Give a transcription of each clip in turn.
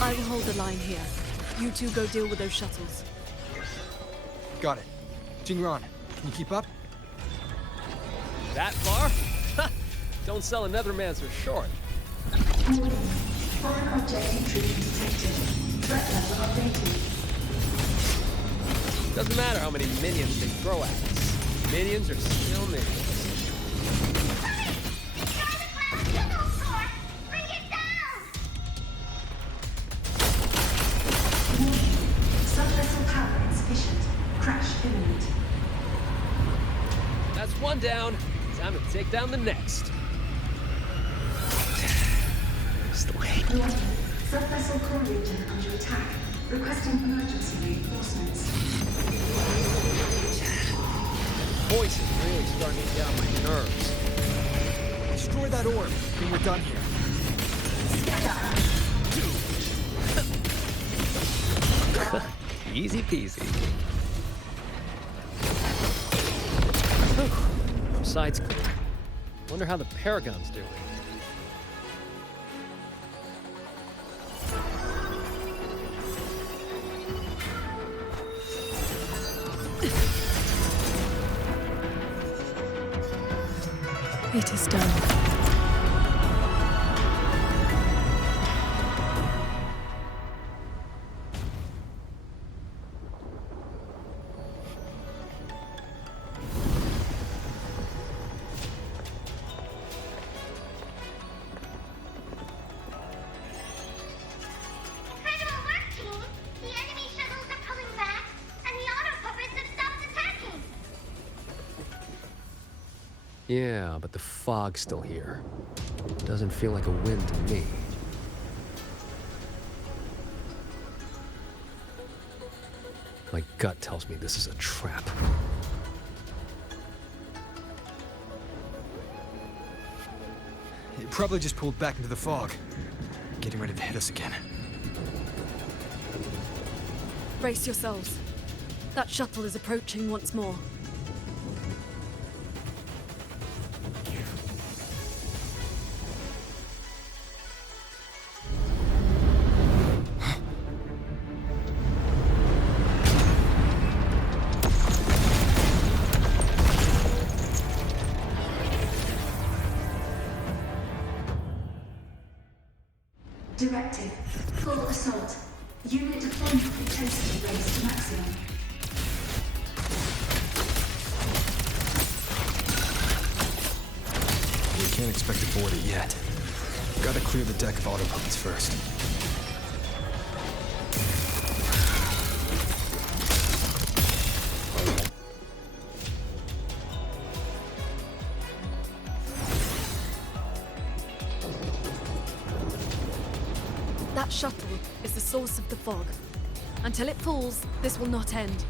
I will hold the line here. You two go deal with those shuttles. Got it. Jingran, can you keep up? That far? Ha! Don't sell another man's short. Warning. Foreign object intrusion detected. Threat level updated. Doesn't matter how many minions they throw at us. Minions are still minions. Sub-vessel power insufficient. Crash imminent. That's one down. Time to take down the next. Still hate. Warning. Sub-vessel core region under attack. Requesting emergency reinforcements. Voice is really starting to get on my nerves. Destroy that orb, then we're done here. Easy peasy. Side's clear. Wonder how the Paragon's doing. It is done. Yeah, but the fog's still here. Doesn't feel like a win to me. My gut tells me this is a trap. It probably just pulled back into the fog. Getting ready to hit us again. Brace yourselves. That shuttle is approaching once more. Directive. Full assault. Unit deployment intensity raised to maximum. We can't expect to board it yet. Gotta clear the deck of autopuppets first. That shuttle is the source of the fog. Until it falls, this will not end.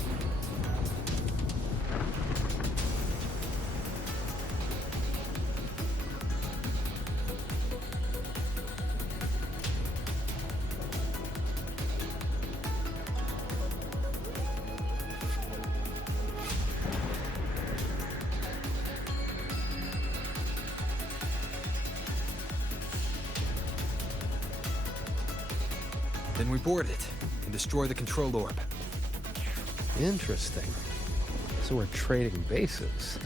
Then we board it and destroy the control orb. Interesting. So we're trading bases.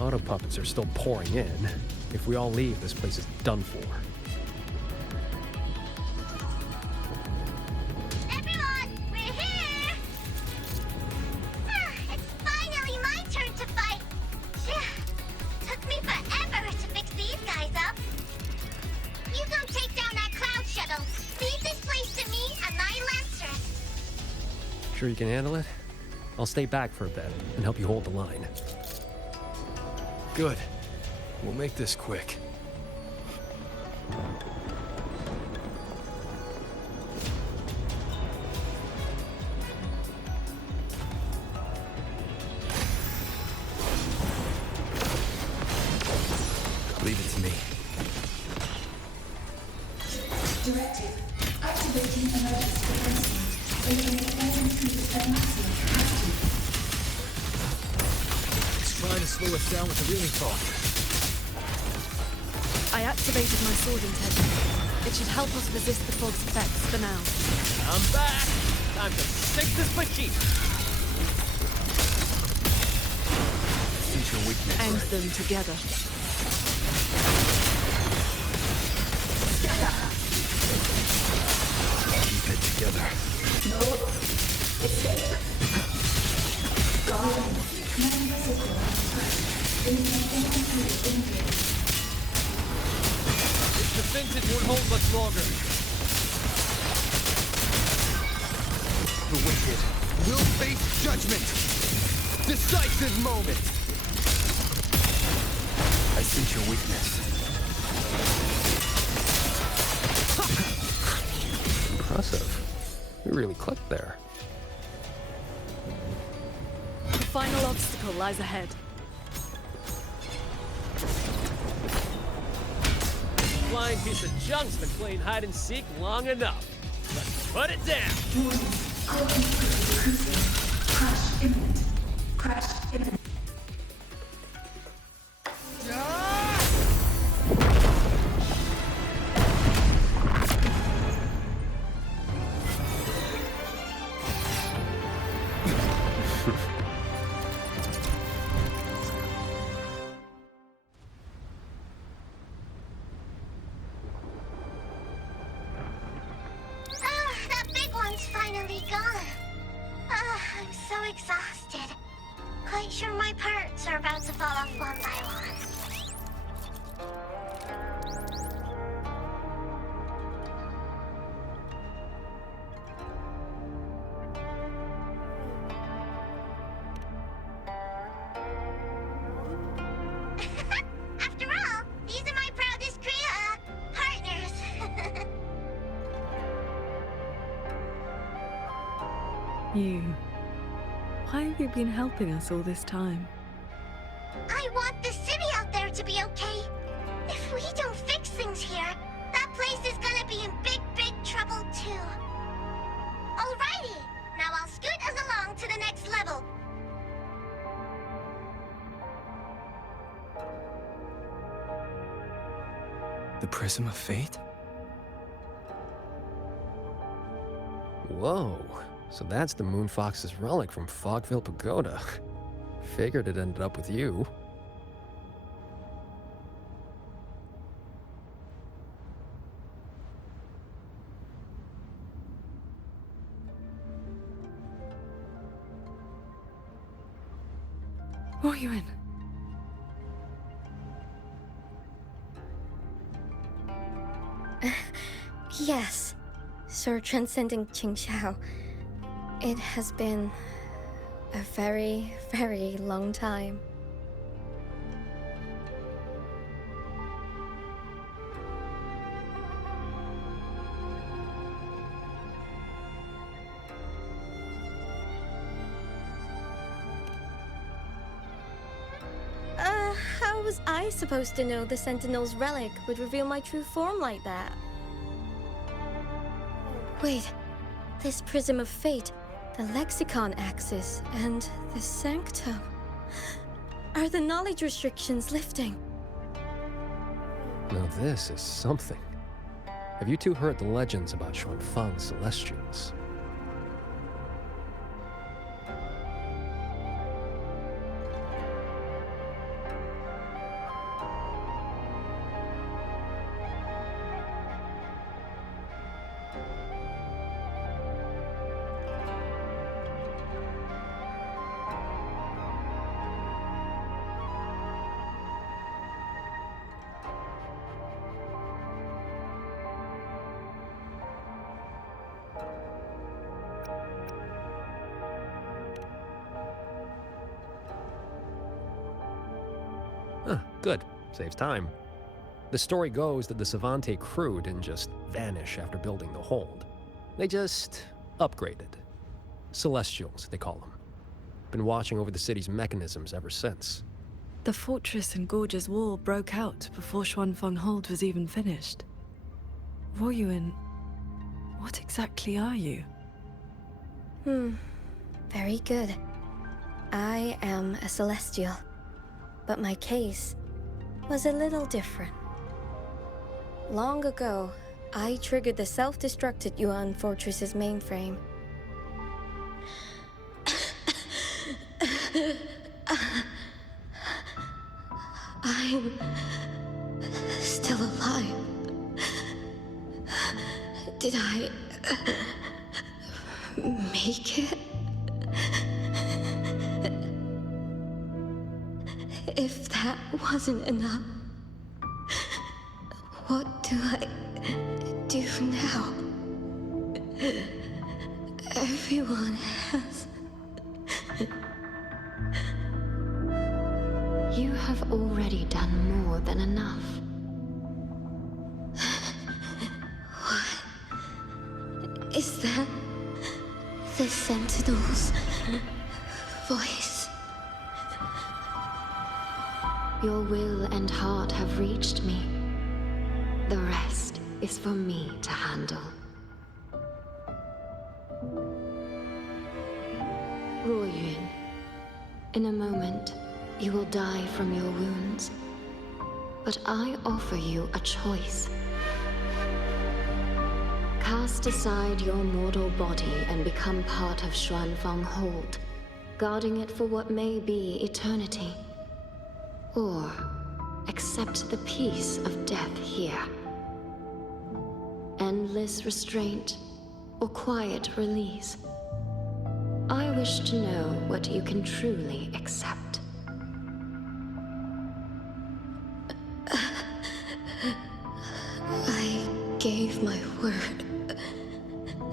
Auto puppets are still pouring in. If we all leave, this place is done for. Everyone, we're here! It's finally my turn to fight. Took me forever to fix these guys up. You go take down that cloud shuttle. Leave this place to me and my Lancers. Sure you can handle it? I'll stay back for a bit and help you hold the line. Good. We'll make this quick. Leave it to me. Directive. Activating emergency defense mode. Eliminate all intruders at maximum capacity. It's trying to slow us down with the reeling talk. I activated my sword intent. It It should help us resist the fog's effects for now. I'm back! Time to sink this machine! Sense your weakness. End them together. Keep it together. It's defensive won't hold much longer. The wicked will face judgment. Decisive moment. I sense your weakness. Impressive. You really clicked there. The final obstacle lies ahead. Flying piece of junk's been playing hide and seek long enough. Let's put it down! Warning. Core input decreasing. Crash imminent. Crash imminent. That big one's finally gone. I'm so exhausted. Quite sure my parts are about to fall off one by one. After all, these are my proudest partners. You. Why have you been helping us all this time? I want the city out there to be okay. If we don't fix things here, that place is gonna be in big, big trouble too. Alrighty, now I'll scoot us along to the next level. The Prism of Fate? Whoa. So that's the Moon Fox's relic from Fogville Pagoda. Figured it ended up with you. Who are you in? Yes, Sir Transcending Qingxiao. It has been a very, very long time. How was I supposed to know the Sentinel's relic would reveal my true form like that? Wait, this Prism of Fate, the Lexicon Axis, and the Sanctum. Are the knowledge restrictions lifting? Now this is something. Have you two heard the legends about Xuanfang's Celestials? Good. Saves time. The story goes that the Savante crew didn't just vanish after building the hold. They just upgraded. Celestials, they call them. Been watching over the city's mechanisms ever since. The fortress and gorge's wall broke out before Xuanfeng Hold was even finished. Royuin, what exactly are you? Very good. I am a Celestial. But my case was a little different. Long ago, I triggered the self-destructed Yuan Fortress's mainframe. I'm still alive. Did I make it? If that wasn't enough, what do I do now? Everyone has... You have already done more than enough. What is that? The Sentinel's voice. Your will and heart have reached me. The rest is for me to handle. Ruoyun, in a moment, you will die from your wounds. But I offer you a choice. Cast aside your mortal body and become part of Xuanfang Hold, guarding it for what may be eternity. Or accept the peace of death here. Endless restraint or quiet release. I wish to know what you can truly accept. I gave my word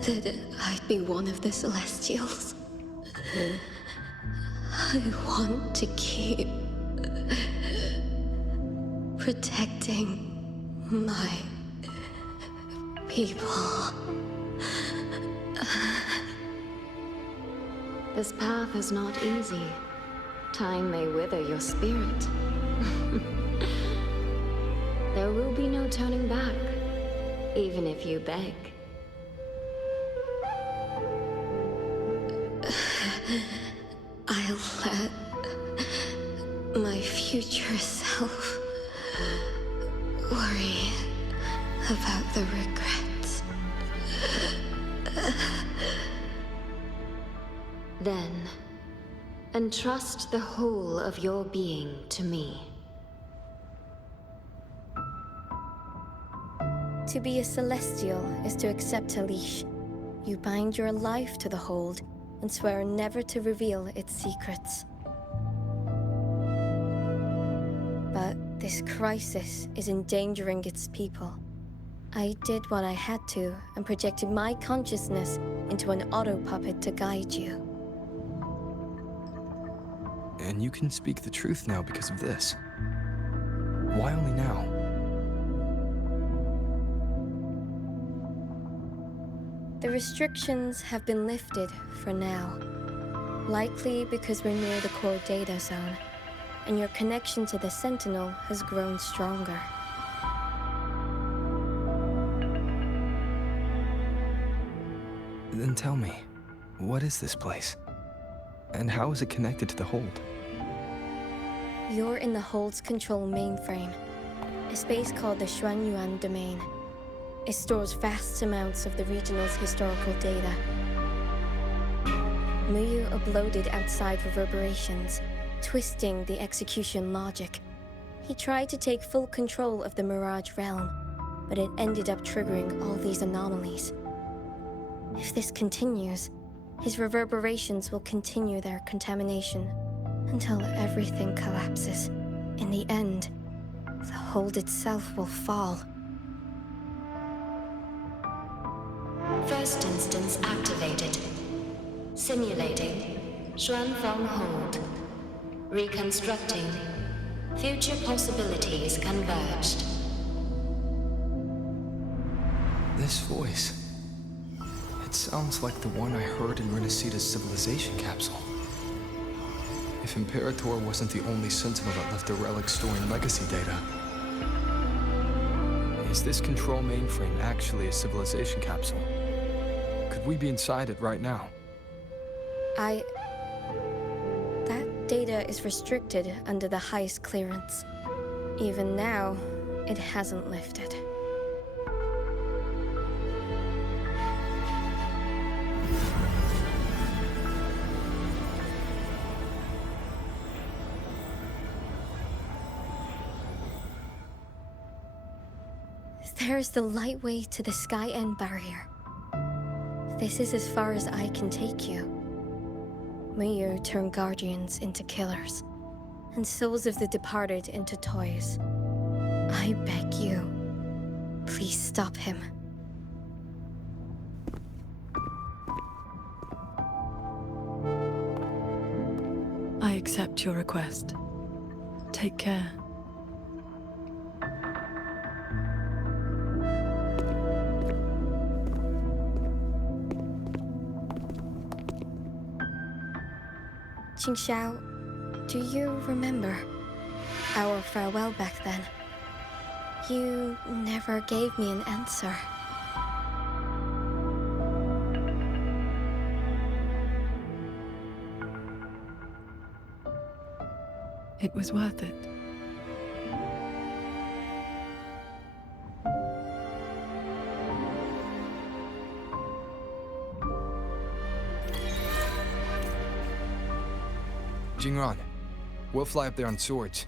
that I'd be one of the Celestials. I want to keep protecting my people. This path is not easy. Time may wither your spirit. There will be no turning back, even if you beg. I'll let my future self worry about the regrets. Then, entrust the whole of your being to me. To be a Celestial is to accept a leash. You bind your life to the hold and swear never to reveal its secrets. But this crisis is endangering its people. I did what I had to and projected my consciousness into an auto-puppet to guide you. And you can speak the truth now because of this. Why only now? The restrictions have been lifted for now. Likely because we're near the core data zone, and your connection to the Sentinel has grown stronger. Then tell me, what is this place? And how is it connected to the Hold? You're in the Hold's control mainframe, a space called the Xuanyuan Domain. It stores vast amounts of the regional's historical data. Muyu uploaded outside reverberations, twisting the execution logic. He tried to take full control of the Mirage realm, but it ended up triggering all these anomalies. If this continues, his reverberations will continue their contamination until everything collapses. In the end, the Hold itself will fall. First instance activated. Simulating. Xuanfang Hold. Reconstructing. Future possibilities converged. This voice. It sounds like the one I heard in Renacita's civilization capsule. If Imperator wasn't the only Sentinel that left a relic storing legacy data, is this control mainframe actually a civilization capsule? Could we be inside it right now? That data is restricted under the highest clearance. Even now, it hasn't lifted. There's the light way to the Sky End barrier. This is as far as I can take you. May you turn guardians into killers, and souls of the departed into toys. I beg you, please stop him. I accept your request. Take care. Qingxiao, do you remember our farewell back then? You never gave me an answer. It was worth it. Jingran, we'll fly up there on swords.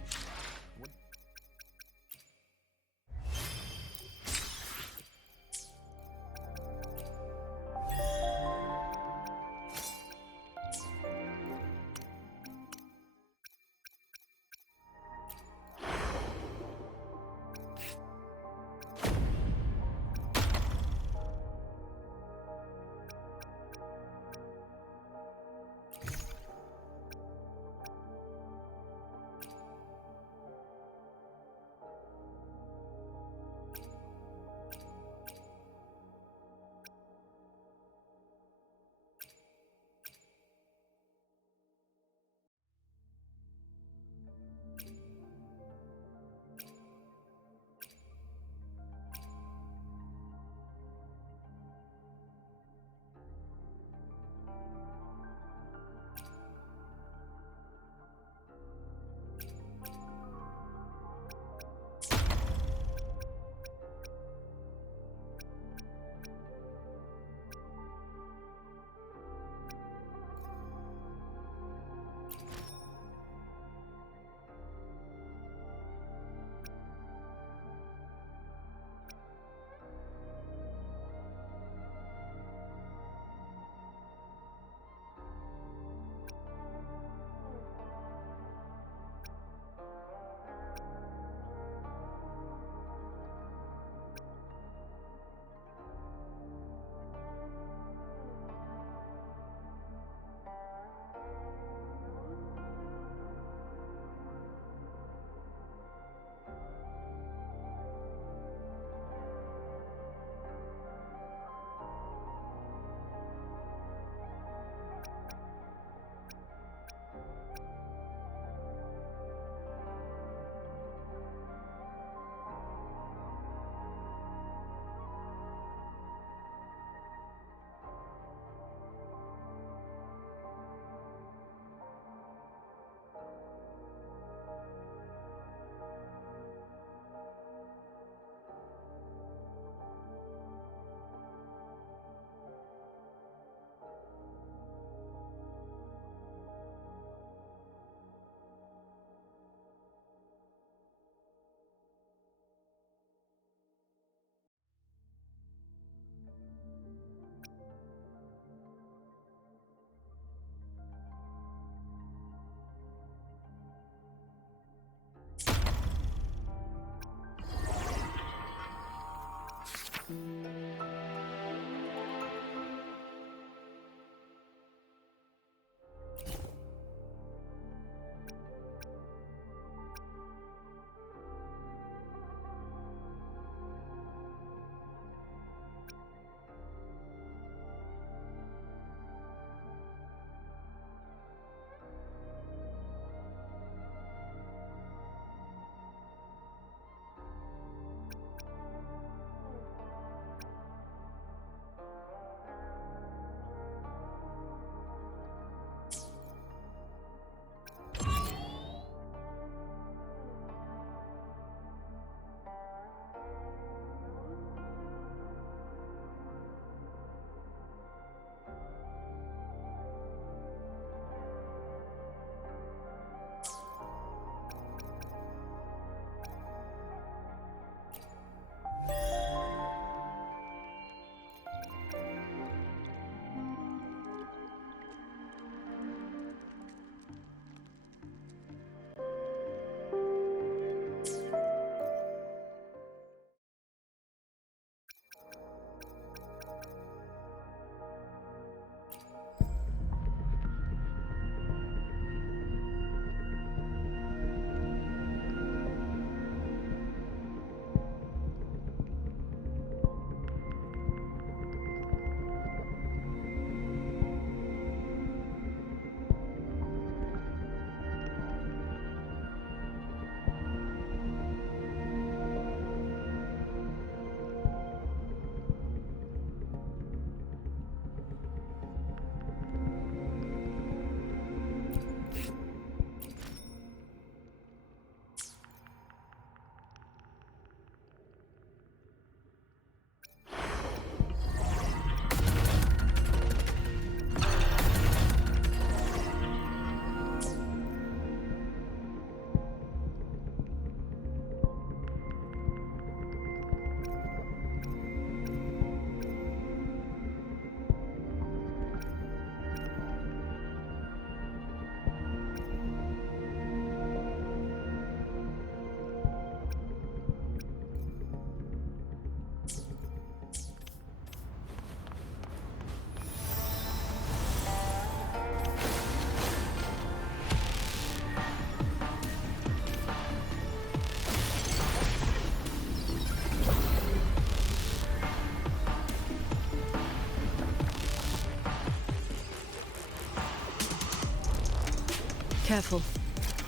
Careful.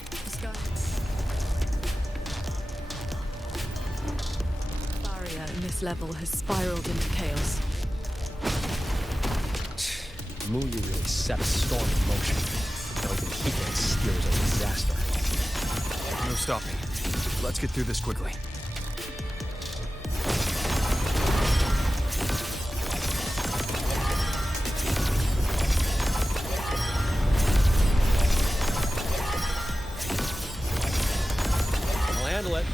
The sky barrier in this level has spiraled into chaos. Muyu really set a storm in motion. Now even he can steers a disaster. No stopping. Let's get through this quickly. I'll handle it.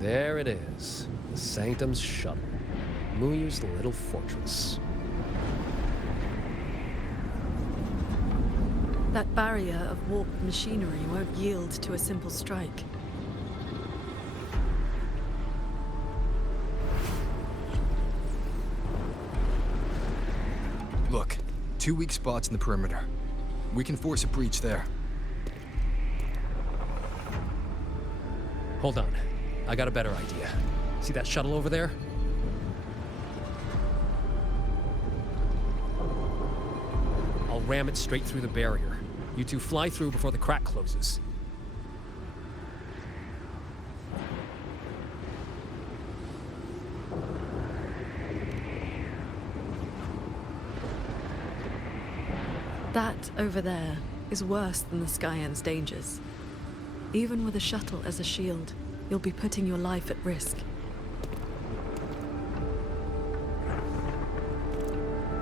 There it is, the Sanctum's shuttle, Muyu's little fortress. That barrier of warped machinery won't yield to a simple strike. Look, 2 weak spots in the perimeter. We can force a breach there. Hold on, I got a better idea. See that shuttle over there? I'll ram it straight through the barrier. You two fly through before the crack closes. That over there is worse than the Skyend's dangers. Even with a shuttle as a shield, you'll be putting your life at risk.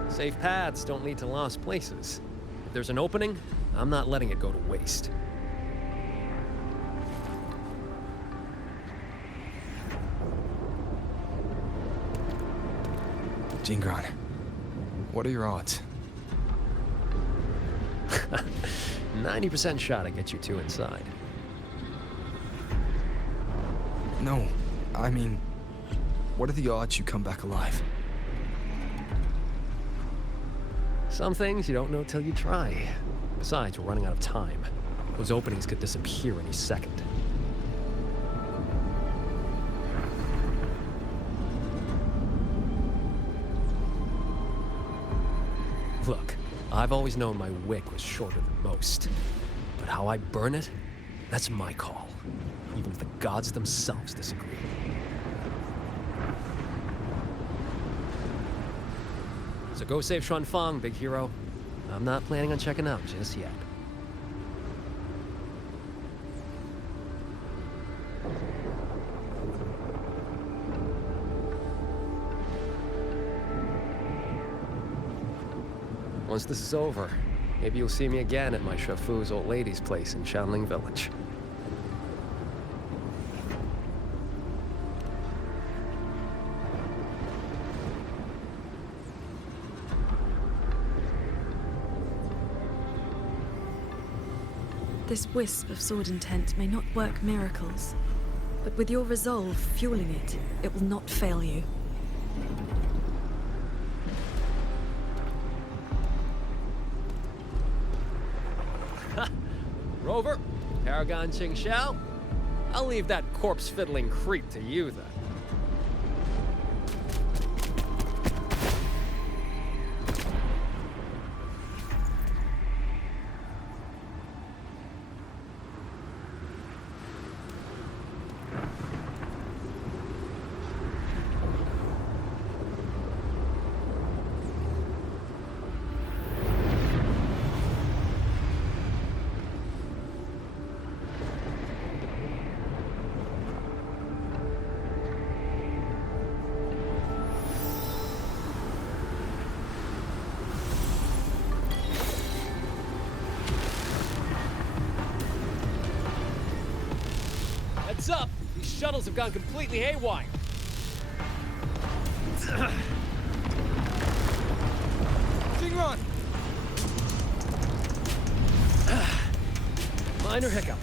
Safe paths don't lead to lost places. If there's an opening, I'm not letting it go to waste. Jingron, what are your odds? 90% shot to get you two inside. No, I mean, what are the odds you come back alive? Some things you don't know till you try. Besides, we're running out of time. Those openings could disappear any second. Look, I've always known my wick was shorter than most. But how I burn it, that's my call. Even if the gods themselves disagree. So go save Xuanfang, big hero. I'm not planning on checking out just yet. Once this is over, maybe you'll see me again at my Shafu's old lady's place in Shanling Village. This wisp of sword intent may not work miracles, but with your resolve fueling it, it will not fail you. Rover, Paragon Ching Xiao, I'll leave that corpse-fiddling creep to you then. Heads up! These shuttles have gone completely haywire. Run! Minor hiccup.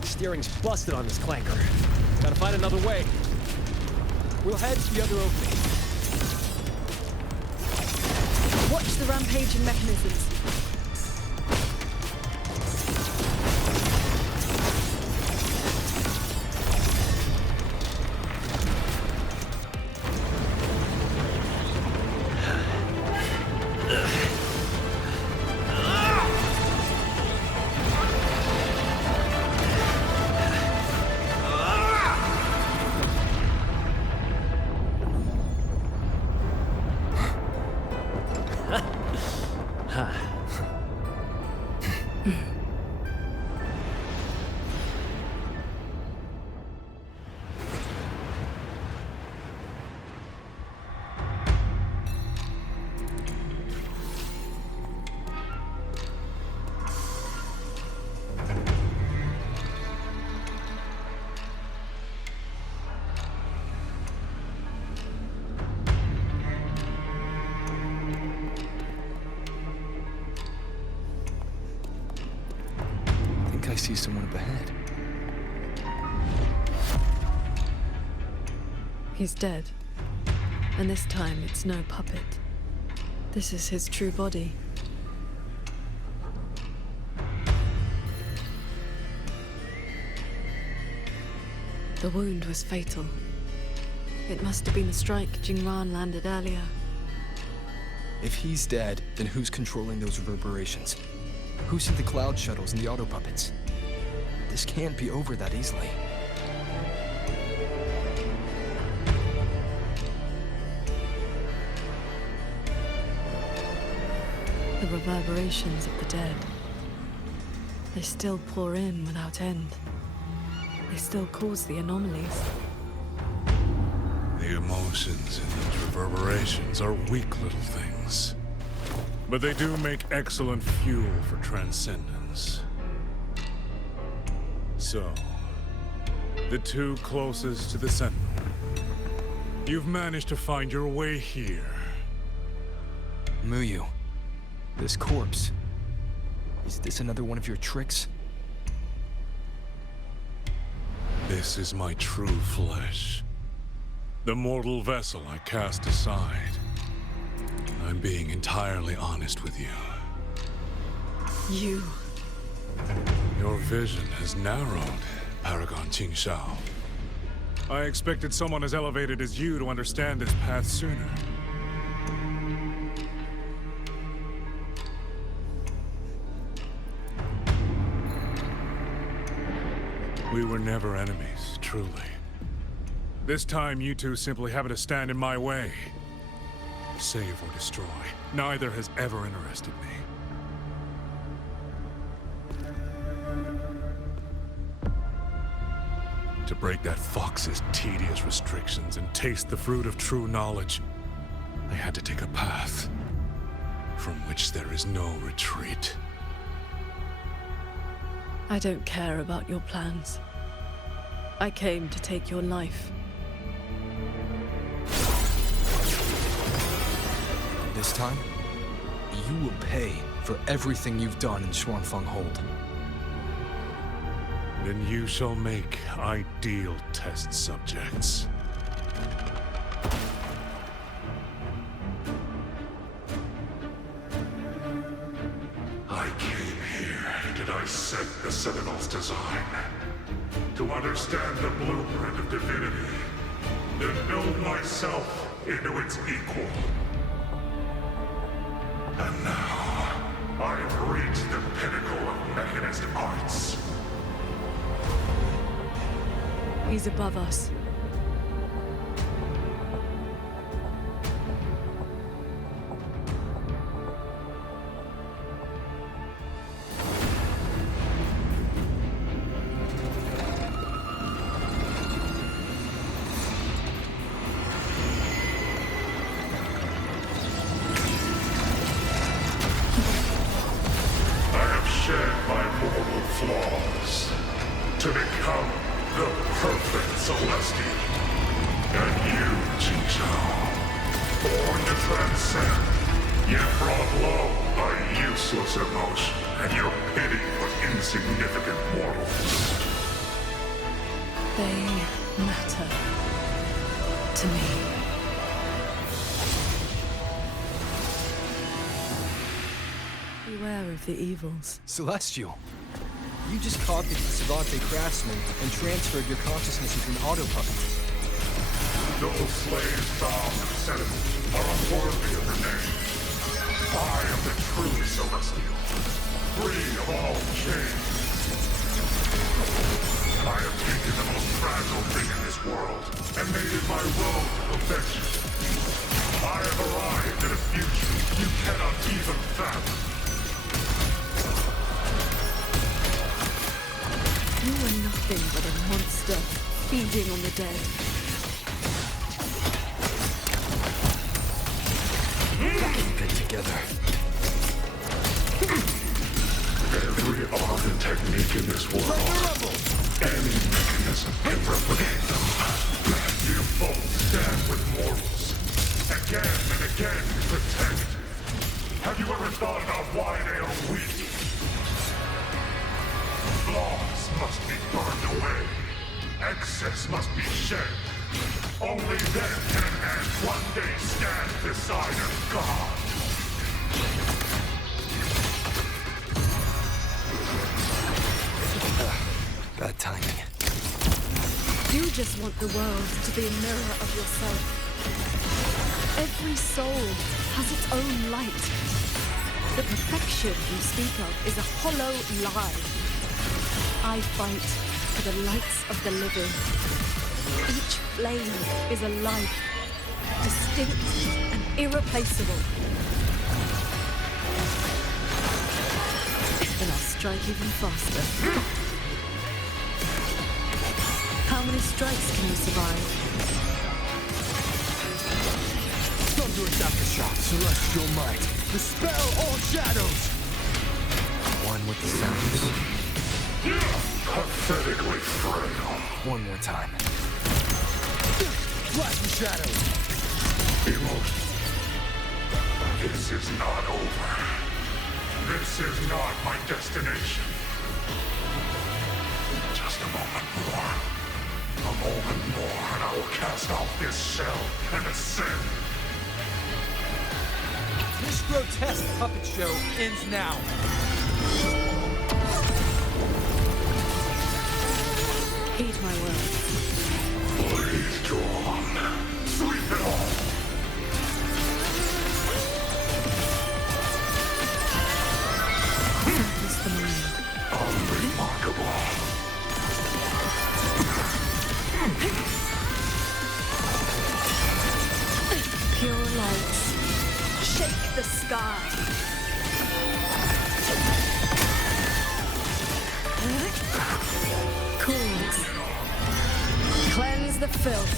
Steering's busted on this clanker. Gotta find another way. We'll head to the other opening. Watch the rampaging mechanisms. I see someone up ahead. He's dead. And this time it's no puppet. This is his true body. The wound was fatal. It must have been the strike Jingran landed earlier. If he's dead, then who's controlling those reverberations? Who sent the cloud shuttles and the auto puppets? This can't be over that easily. The reverberations of the dead. They still pour in without end. They still cause the anomalies. The emotions in these reverberations are weak little things. But they do make excellent fuel for transcendence. So, the two closest to the Sentinel. You've managed to find your way here. Muyu, this corpse. Is this another one of your tricks? This is my true flesh. The mortal vessel I cast aside. I'm being entirely honest with you. You. Your vision has narrowed, Paragon Qingshao. I expected someone as elevated as you to understand this path sooner. We were never enemies, truly. This time, you two simply happen to stand in my way. Save or destroy. Neither has ever interested me. To break that fox's tedious restrictions and taste the fruit of true knowledge, I had to take a path from which there is no retreat. I don't care about your plans. I came to take your life. This time, you will pay for everything you've done in Xuanfeng Hold. Then you shall make ideal test subjects. I came here to dissect the Sentinel's design, to understand the blueprint of divinity, to build myself into its equal. And now, I have reached the pinnacle of mechanist arts. He's above us. I have shed my mortal flaws to become The perfect Celestial. And you, Jinzhou, born to transcend, yet brought low by useless emotion and your pity of insignificant mortals. They matter to me. Beware of the evils. Celestial, you just copied the Savante craftsman and transferred your consciousness into an autopuppet. Those slaves bound to the Sentinels are unworthy of the name. I am the true Celestial, free of all chains. I have taken the most fragile thing in this world and made it my road to perfection. I have arrived at a future you cannot even fathom. You are nothing but a monster feeding on the dead. Keep it together. Every art and technique in this world, any mechanism can replicate them. You both stand with mortals, again and again to protect. Have you ever thought about why they are weak? Flaws must be burned away. Excess must be shed. Only then can an ant one day stand beside a god. Bad timing. You just want the world to be a mirror of yourself. Every soul has its own light. The perfection you speak of is a hollow lie. I fight for the lights of the living. Each flame is a life, distinct and irreplaceable. Then I'll strike even faster. How many strikes can you survive? Thunderous aftershock, celestial might. Dispel all shadows! One with the sounds. Pathetically frail. One more time. Flash shadows! Emotion. This is not over. This is not my destination. Just a moment more. A moment more and I will cast off this shell and ascend. This grotesque puppet show ends now. Heed my words. Please go on. Sleep it off. Focus the mind. Unremarkable. Pure lights. Shake the sky. Chords. Cleanse the filth.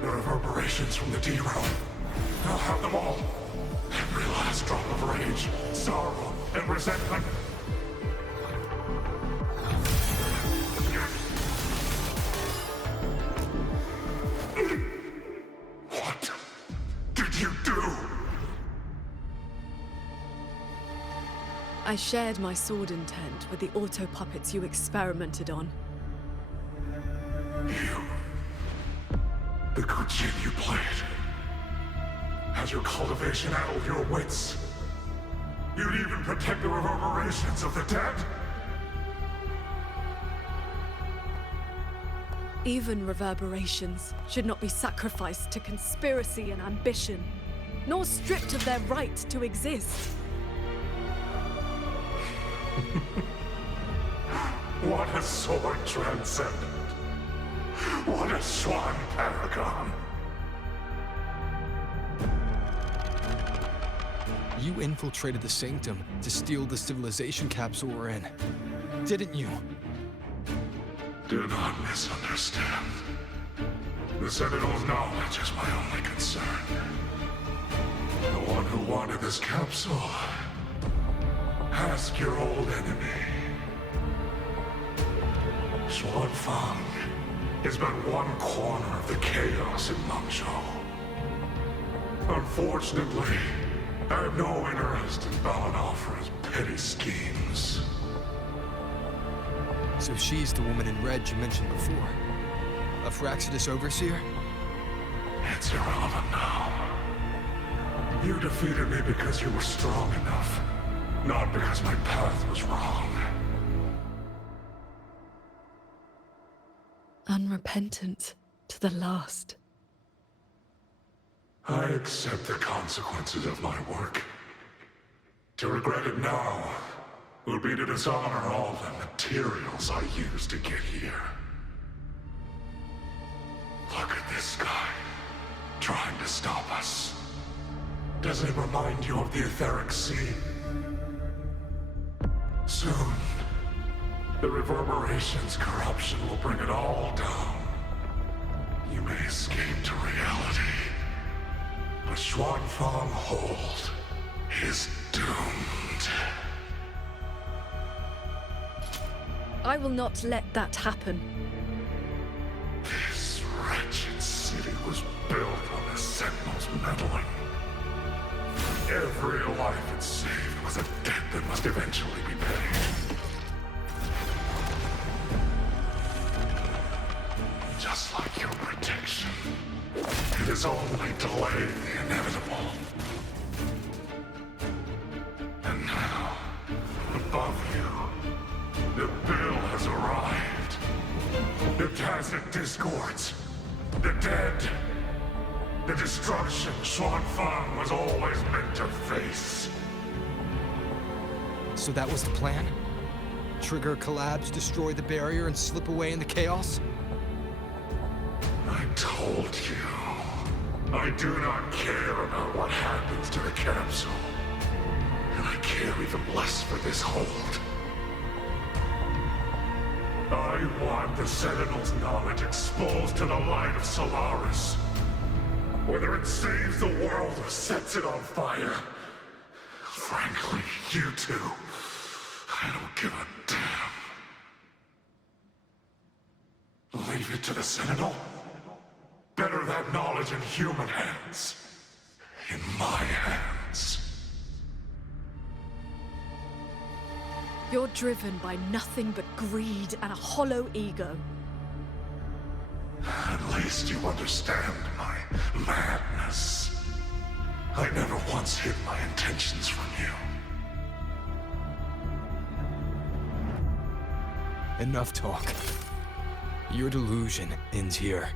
The reverberations from the D-realm. I'll have them all. Every last drop of rage, sorrow, and resentment. What did you do? I shared my sword intent with the auto-puppets you experimented on. The good jig you played. Has your cultivation addled your wits? You'd even protect the reverberations of the dead? Even reverberations should not be sacrificed to conspiracy and ambition, nor stripped of their right to exist. What a sword transcendent. What a swan paragon. You infiltrated the Sanctum to steal the civilization capsule we're in, didn't you? Do not misunderstand. The Sentinel's knowledge is my only concern. The one who onto this capsule, ask your old enemy. Xuanfang is but one corner of the chaos in Mengzhou. Unfortunately, I have no interest in bowing off for his petty schemes. So she's the woman in red you mentioned before. A Fraxidus overseer? It's irrelevant now. You defeated me because you were strong enough, not because my path was wrong. Unrepentant to the last. I accept the consequences of my work. To regret it now would be to dishonor all the materials I used to get here. Look at this guy, trying to stop us. Doesn't it remind you of the etheric sea? Soon, the reverberation's corruption will bring it all down. You may escape to reality, but Xuanfang Hold is doomed. I will not let that happen. This wretched city was built on the Sentinel's meddling. Every life it saved was a debt that must eventually be paid. Just like your protection, it has only delayed the inevitable. And now, above you, the bill has arrived. The Tacit discords, the dead, the destruction Xuanfang was always meant to face. So that was the plan? Trigger collabs, destroy the barrier, and slip away in the chaos? I told you, I do not care about what happens to the capsule. And I care even less for this hold. I want the Sentinel's knowledge exposed to the light of Solaris. Whether it saves the world or sets it on fire. Frankly, you two, I don't give a damn. Leave it to the Sentinel? Better that knowledge in human hands. In my hands. You're driven by nothing but greed and a hollow ego. At least you understand my madness. I never once hid my intentions from you. Enough talk. Your delusion ends here.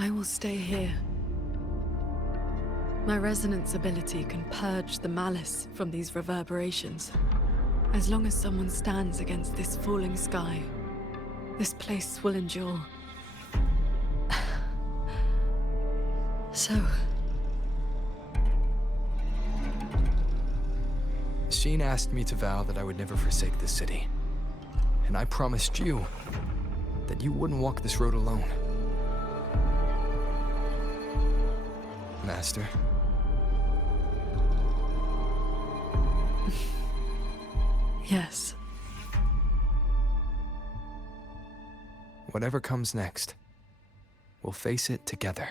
I will stay here. My resonance ability can purge the malice from these reverberations. As long as someone stands against this falling sky, this place will endure. So... Sheen asked me to vow that I would never forsake this city. And I promised you that you wouldn't walk this road alone. Master. Yes. Whatever comes next, we'll face it together.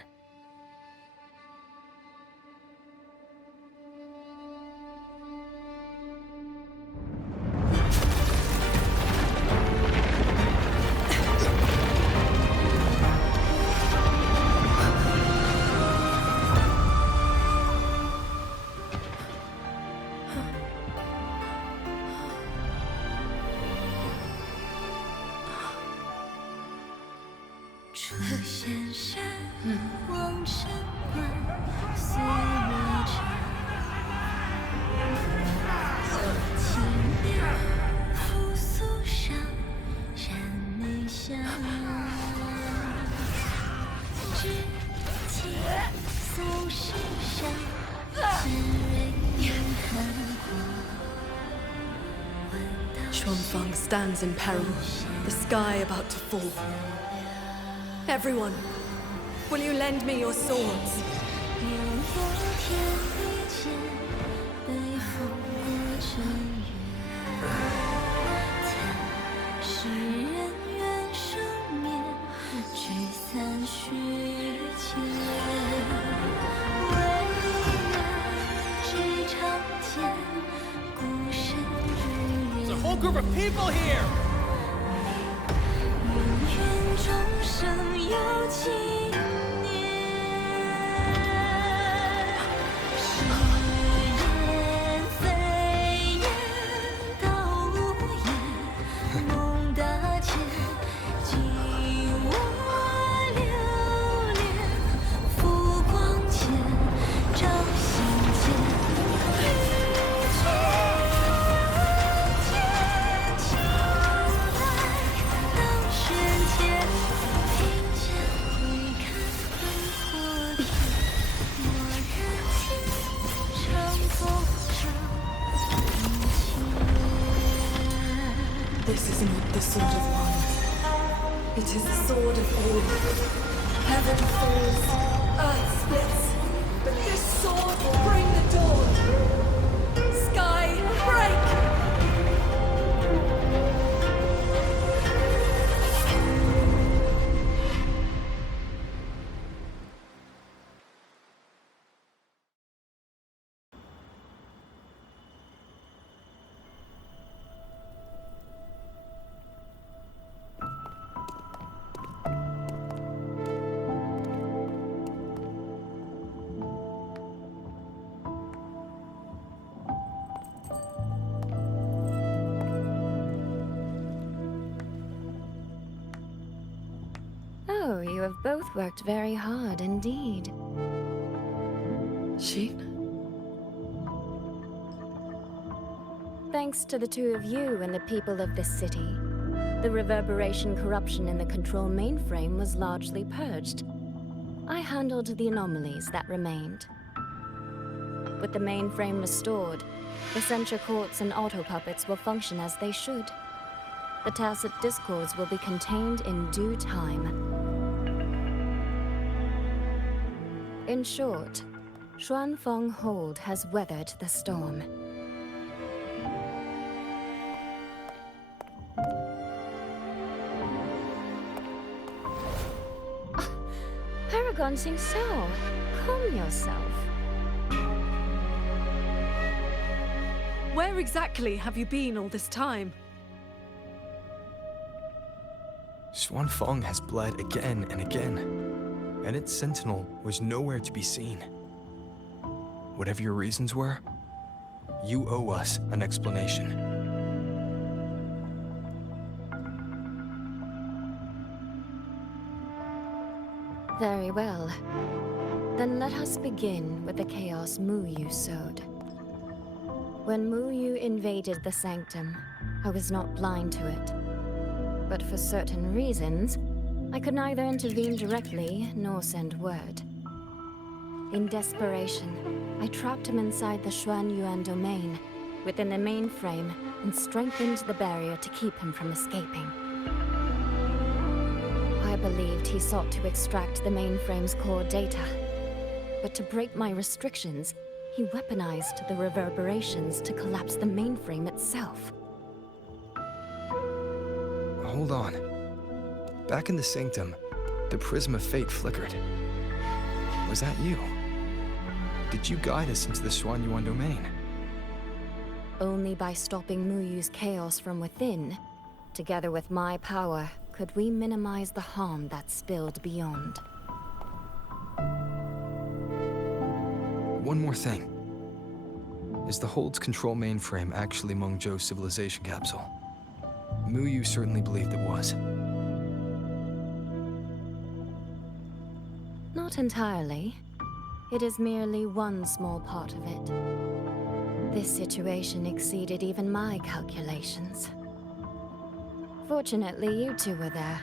Xuanfang stands in peril, the sky about to fall. Everyone, will you lend me your swords? There's a whole group of people here! This is not the sword of one. It is the sword of all. Heaven falls, earth splits, but this sword will bring the dawn. Sky, break! Oh, you have both worked very hard indeed. Sheen? Thanks to the two of you and the people of this city, the reverberation corruption in the control mainframe was largely purged. I handled the anomalies that remained. With the mainframe restored, the censure courts and auto-puppets will function as they should. The tacit discords will be contained in due time. In short, Xuanfang Hold has weathered the storm. Paragon Sing So, calm yourself. Where exactly have you been all this time? Xuanfang has bled again and again, and its sentinel was nowhere to be seen. Whatever your reasons were, you owe us an explanation. Very well. Then let us begin with the chaos Muyu sowed. When Muyu invaded the Sanctum, I was not blind to it. But for certain reasons, I could neither intervene directly nor send word. In desperation, I trapped him inside the Xuanyuan domain, within the mainframe, and strengthened the barrier to keep him from escaping. I believed he sought to extract the mainframe's core data. But to break my restrictions, he weaponized the reverberations to collapse the mainframe itself. Hold on. Back in the Sanctum, the Prism of Fate flickered. Was that you? Did you guide us into the Xuanyuan domain? Only by stopping Muyu's chaos from within, together with my power, could we minimize the harm that spilled beyond. One more thing. Is the Hold's control mainframe actually Meng Zhou's civilization capsule? Muyu certainly believed it was. Not entirely. It is merely one small part of it. This situation exceeded even my calculations. Fortunately, you two were there.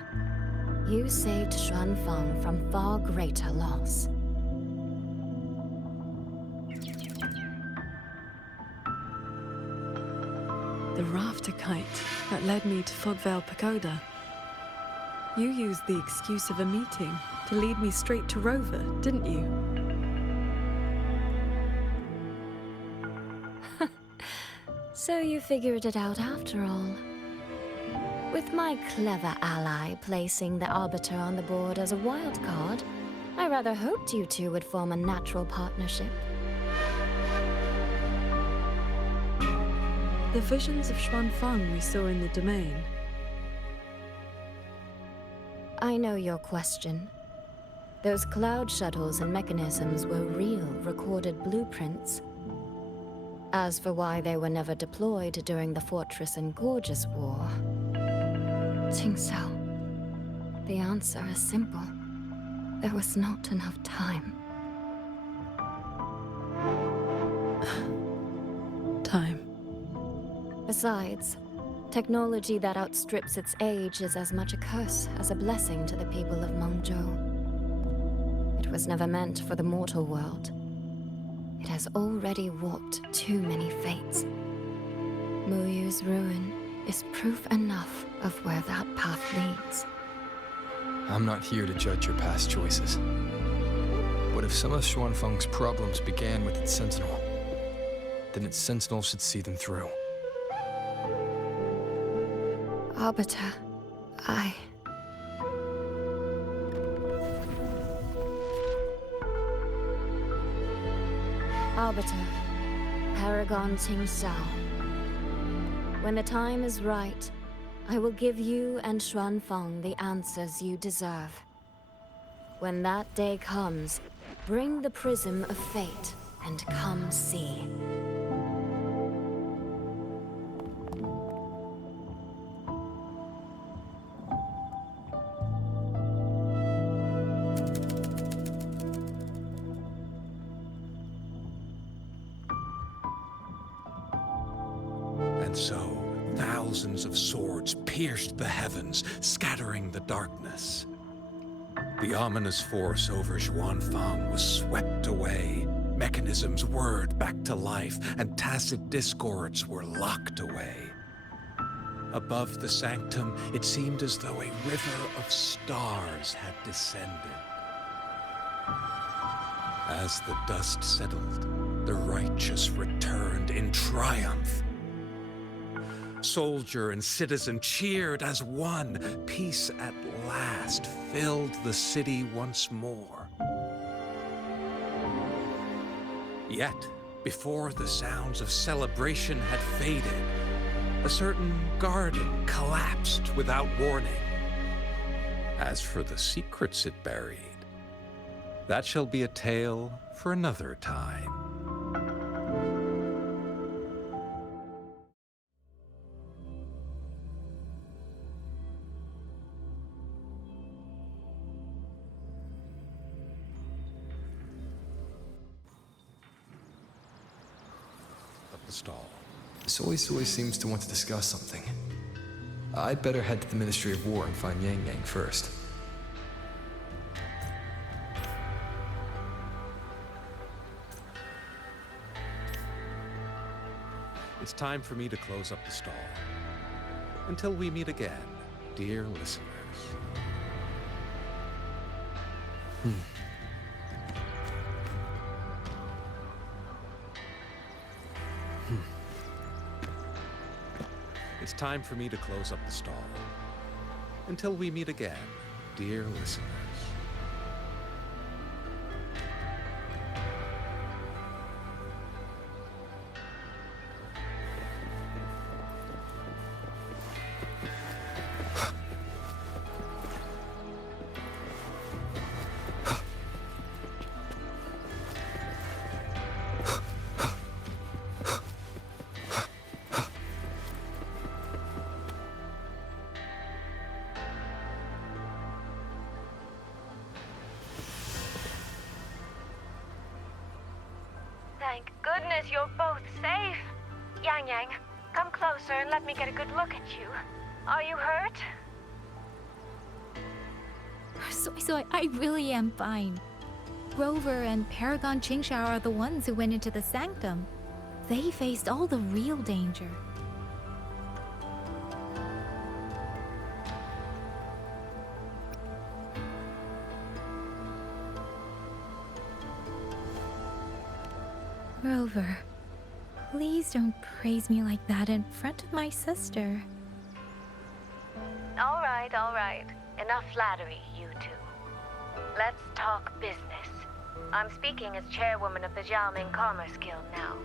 You saved Xuanfeng from far greater loss. The rafter kite that led me to Fogvale Pagoda. You used the excuse of a meeting to lead me straight to Rover, didn't you? So you figured it out after all. With my clever ally placing the Arbiter on the board as a wild card, I rather hoped you two would form a natural partnership. The visions of Xuanfeng we saw in the domain. I know your question. Those cloud shuttles and mechanisms were real, recorded blueprints. As for why they were never deployed during the Fortress and Gorgeous War, Qingxiao, the answer is simple. There was not enough time. Time. Besides, technology that outstrips its age is as much a curse as a blessing to the people of Mengzhou. It was never meant for the mortal world. It has already warped too many fates. Muyu's ruin is proof enough of where that path leads. I'm not here to judge your past choices. But if some of Xuanfeng's problems began with its Sentinel, then its Sentinel should see them through. Arbiter, Arbiter, Paragon Qingxiao. When the time is right, I will give you and Xuanfeng the answers you deserve. When that day comes, bring the Prism of Fate and come see. And so, thousands of swords pierced the heavens, scattering the darkness. The ominous force over Xuanfeng was swept away. Mechanisms whirred back to life, and tacit discords were locked away. Above the Sanctum, it seemed as though a river of stars had descended. As the dust settled, the righteous returned in triumph. Soldier and citizen cheered as one. Peace at last filled the city once more. Yet, before the sounds of celebration had faded, a certain garden collapsed without warning. As for the secrets it buried, that shall be a tale for another time. the stall. Soy Soy seems to want to discuss something. I'd better head to the Ministry of War and find Yang Yang first. It's time for me to close up the stall. Until we meet again, dear listeners. It's time for me to close up the stall. Until we meet again, dear listeners. Thank goodness you're both safe. Yang Yang, come closer and let me get a good look at you. Are you hurt? Soy Soy, I really am fine. Rover and Paragon Qingshao are the ones who went into the sanctum. They faced all the real danger. Rover, please don't praise me like that in front of my sister. All right. Enough flattery, you two. Let's talk business. I'm speaking as chairwoman of the Xiaoming Commerce Guild now.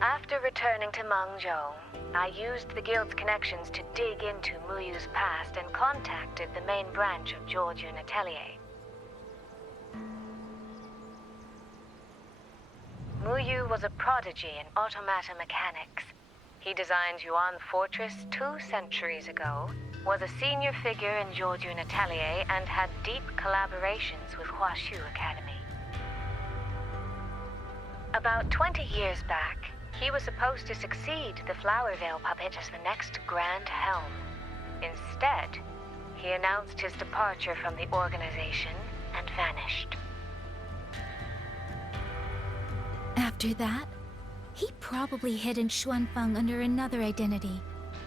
After returning to Mengzhou, I used the guild's connections to dig into Muyu's past and contacted the main branch of Georgian Atelier. Muyu was a prodigy in automata mechanics. He designed Yuan Fortress 2 centuries ago, was a senior figure in Georgian Atelier, and had deep collaborations with Huashu Academy. About 20 years back, he was supposed to succeed the Flower Veil puppet as the next Grand Helm. Instead, he announced his departure from the organization and vanished. After that, he probably hid in Xuanfang under another identity,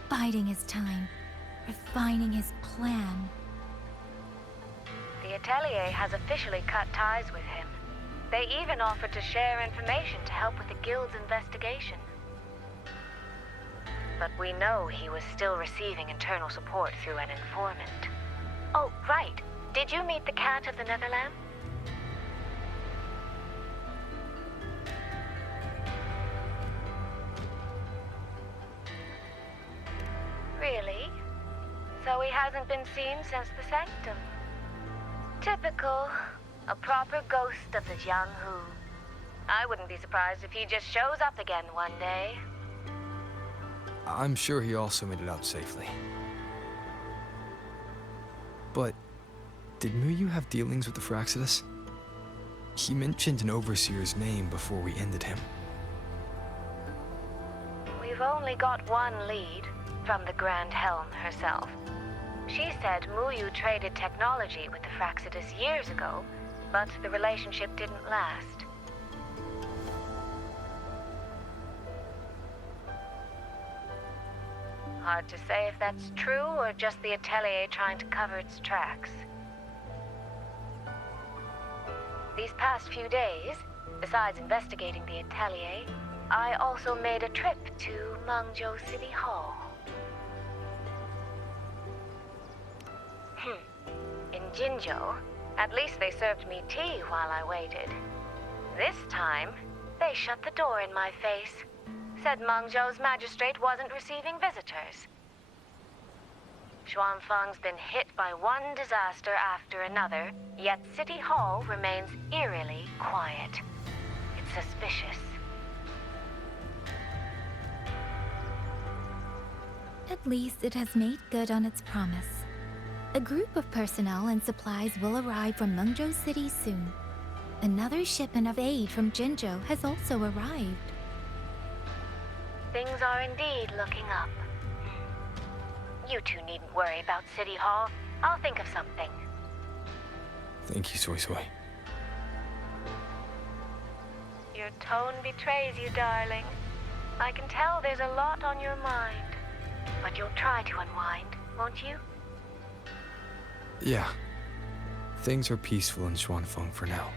biding his time, refining his plan. The Atelier has officially cut ties with him. They even offered to share information to help with the guild's investigation. But we know he was still receiving internal support through an informant. Oh, right. Did you meet the cat of the Netherland? Really? So he hasn't been seen since the sanctum. Typical. A proper ghost of the Jianghu. I wouldn't be surprised if he just shows up again one day. I'm sure he also made it out safely. But did Muyu have dealings with the Fraxidus? He mentioned an overseer's name before we ended him. We've only got one lead, from the Grand Helm herself. She said Muyu traded technology with the Fraxidus years ago, but the relationship didn't last. Hard to say if that's true or just the Atelier trying to cover its tracks. These past few days, besides investigating the Atelier, I also made a trip to Mengzhou City Hall. In Jinzhou, at least they served me tea while I waited. This time, they shut the door in my face. Said Mengzhou's magistrate wasn't receiving visitors. Xuanfang's been hit by one disaster after another, yet City Hall remains eerily quiet. It's suspicious. At least it has made good on its promise. A group of personnel and supplies will arrive from Mengzhou City soon. Another shipment of aid from Jinzhou has also arrived. Things are indeed looking up. You two needn't worry about City Hall. I'll think of something. Thank you, Soy Soy. Your tone betrays you, darling. I can tell there's a lot on your mind. But you'll try to unwind, won't you? Yeah. Things are peaceful in Xuanfeng for now.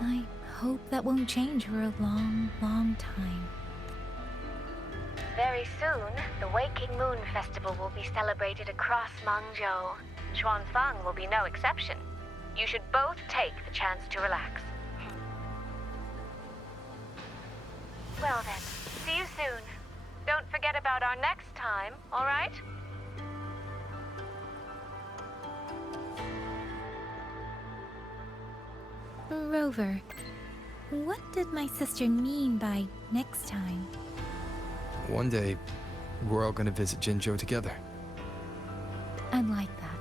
I hope that won't change for a long, long time. Very soon, the Waking Moon Festival will be celebrated across Mangzhou. Xuanfang will be no exception. You should both take the chance to relax. Well then, see you soon. Don't forget about our next time, all right? Rover, what did my sister mean by next time? One day, we're all gonna visit Jinzhou together. I like that.